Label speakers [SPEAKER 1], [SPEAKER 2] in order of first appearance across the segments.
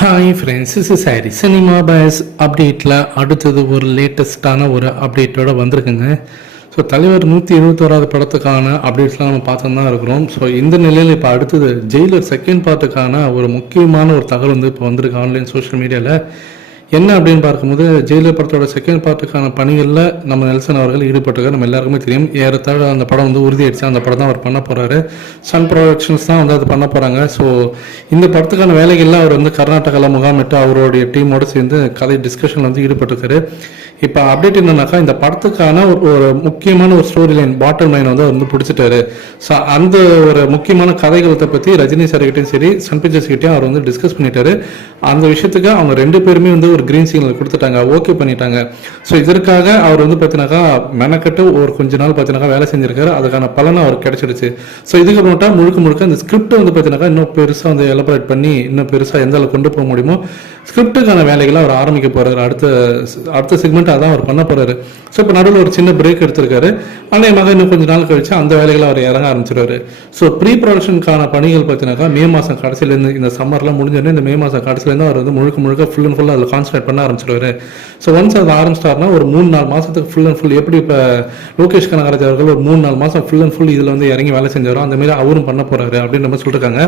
[SPEAKER 1] Hi friends is sorry cinema boys அப்டேட்டில் அடுத்தது ஒரு லேட்டஸ்ட்டான ஒரு அப்டேட்டோட வந்திருக்குங்க. ஸோ தலைவர் நூற்றி இருபத்தோராது படத்துக்கான அப்டேட்ஸ்லாம் நம்ம பார்த்து தான் இருக்கிறோம். ஸோ இந்த நிலையில் இப்போ அடுத்தது ஜெயிலர் செகண்ட் பார்ட்டுக்கான ஒரு முக்கியமான ஒரு தகவல் வந்து இப்போ வந்திருக்கு ஆன்லைன் சோஷியல் மீடியாவில் என்ன அப்படின்னு பார்க்கும்போது ஜெயிலர் படத்தோட செகண்ட் பார்ட்டுக்கான பணிகளில் நம்ம நெல்சன் அவர்கள் ஈடுபட்டிருக்காரு. நம்ம எல்லாருக்குமே தெரியும். ஏறத்தாழ அந்த படம் வந்து உறுதியாயிடுச்சு அந்த படம் தான் அவர் பண்ண போகிறாரு சன் ப்ரொடக்ஷன்ஸ் தான் வந்து அது பண்ண போகிறாங்க ஸோ இந்த படத்துக்கான வேலைகள்லாம் அவர் வந்து கர்நாடகாவில் முகாமிட்டு அவருடைய டீமோடு சேர்ந்து கதை டிஸ்கஷனில் வந்து ஈடுபட்டிருக்காரு. இப்போ அப்டேட் என்னன்னாக்கா இந்த படத்துக்கான ஒரு ஒரு முக்கியமான ஒரு ஸ்டோரி லைன் பாட்டம் லைன் வந்து அவர் வந்து பிடிச்சிட்டாரு. ஸோ அந்த ஒரு முக்கியமான கதைகளத்தை பற்றி ரஜினி சார்கிட்டையும் சரி சன் பிக்சர்ஸ் கிட்டையும் அவர் வந்து டிஸ்கஸ் பண்ணிட்டாரு. அந்த விஷயத்துக்கு அவங்க ரெண்டு பேருமே வந்து ஒரு கிரீன் சிக்னல் கொடுத்துட்டாங்க ஓகே பண்ணிட்டாங்க. ஸோ இதற்காக அவர் வந்து பார்த்தீங்கன்னாக்கா மெனக்கட்டு ஒரு கொஞ்ச நாள் பார்த்தீங்கன்னா வேலை செஞ்சிருக்காரு. அதுக்கான பலனும் அவர் கிடைச்சிடுச்சு. ஸோ இதுக்கப்புறம்ட்டா முழுக்க முழுக்க அந்த ஸ்கிரிப்ட் வந்து பார்த்தீங்கன்னாக்கா இன்னும் பெருசாக வந்து எலபரேட் பண்ணி இன்னும் பெருசாக எந்த அளவுக்கு கொண்டு போக முடியுமோ ஸ்கிரிப்டுக்கான வேலைகளை அவர் ஆரம்பிக்க போறாரு. அடுத்த அடுத்த செக்மெண்ட் அதான் அவர் பண்ண போறாரு. ஸோ இப்போ நடுவில் ஒரு சின்ன பிரேக் எடுத்திருக்காரு. அநேகமாக இன்னும் கொஞ்ச நாள் கழிச்சு அந்த வேலைகளை அவர் இறங்க ஆரம்பிச்சிருவாரு. ஸோ ப்ரீ ப்ரொடக்ஷனுக்கான பணிகள் பார்த்தீங்கன்னாக்கா மே மாதம் கடைசியிலேருந்து இந்த சம்மர்லாம் முடிஞ்சோடனே இந்த மே மாதம் கடைசியிலேருந்து அவர் வந்து முழுக்க முழுக்க ஃபுல் அண்ட் ஃபுல் அதில் கான்சன்ட்ரேட் பண்ண ஆரம்பிச்சிருவாரு. ஸோ ஒன்ஸ் அது ஆரம்பிச்சிட்டார்னா ஒரு மூணு நாலு மாதத்துக்கு ஃபுல் அண்ட் ஃபுல் எப்படி இப்போ லோகேஷ் கனகராஜ் அவர்கள் ஒரு மூணு நாலு மாதம் ஃபுல் அண்ட் ஃபுல் இதில் வந்து இறங்கி வேலை செஞ்சாரோ அந்த மாதிரி அவரும் பண்ண போறாரு அப்படின்ற மாதிரி சொல்லியிருக்காங்க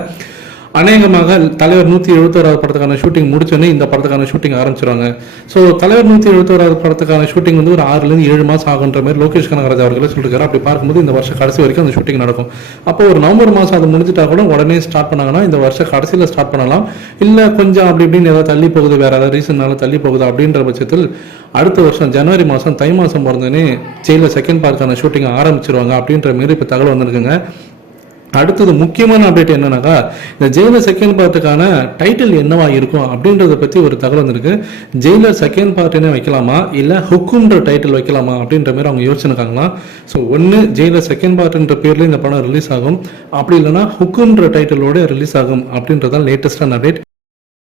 [SPEAKER 1] அநேகமாக தலைவர் நூற்றி எழுபத்தோராவது படத்துக்கான ஷூட்டிங் முடிச்சோன்னே இந்த படத்துக்கான ஷூட்டிங் ஆரம்பிச்சிருவாங்க. ஸோ தலைவர் நூற்றி எழுபத்தோராவது படத்துக்கான ஷூட்டிங் வந்து ஒரு ஆறுலேருந்து ஏழு மாதம் ஆகுன்ற மாதிரி லோகேஷ் கனகராஜ் அவர்களே சொல்லிருக்காரு. அப்படி பார்க்கும்போது இந்த வருஷம் கடைசி வரைக்கும் அந்த ஷூட்டிங் நடக்கும். அப்போ ஒரு நவம்பர் மாதம் அது முடிஞ்சிட்டா கூட உடனே ஸ்டார்ட் பண்ணாங்கன்னா இந்த வருஷம் கடைசியில் ஸ்டார்ட் பண்ணலாம். இல்லை கொஞ்சம் அப்படி இப்படின்னு ஏதாவது தள்ளி போகுது வேற ஏதாவது ரீசன்னால தள்ளி போகுது அப்படின்ற பட்சத்தில் அடுத்த வருஷம் ஜனவரி மாதம் தை மாதம் பிறந்தோடனே ஜெயிலில் செகண்ட் பார்க்கான ஷூட்டிங் ஆரம்பிச்சிருவாங்க அப்படின்ற மாரி இப்போ தகவல் வந்திருக்குங்க. அடுத்தது முக்கியமான அப்டேட் என்னன்னாக்கா இந்த ஜெயிலர் செகண்ட் பார்ட்டுக்கான டைட்டில் என்னவா இருக்கும் அப்படின்றத பற்றி ஒரு தகவல் வந்திருக்கு. ஜெயிலர் செகண்ட் பார்ட்டுன்னு வைக்கலாமா? இல்லை ஹுக்குன்ற டைட்டில் வைக்கலாமா? அப்படின்ற மாதிரி அவங்க யோசிச்சிருக்காங்களா? ஸோ ஒன்று ஜெயிலர் செகண்ட் பார்ட்டுன்ற பேரில் இந்த படம் ரிலீஸ் ஆகும். அப்படி இல்லைன்னா ஹுக்குன்ற டைட்டிலோட ரிலீஸ் ஆகும் அப்படின்றதான் லேட்டஸ்டான அப்டேட்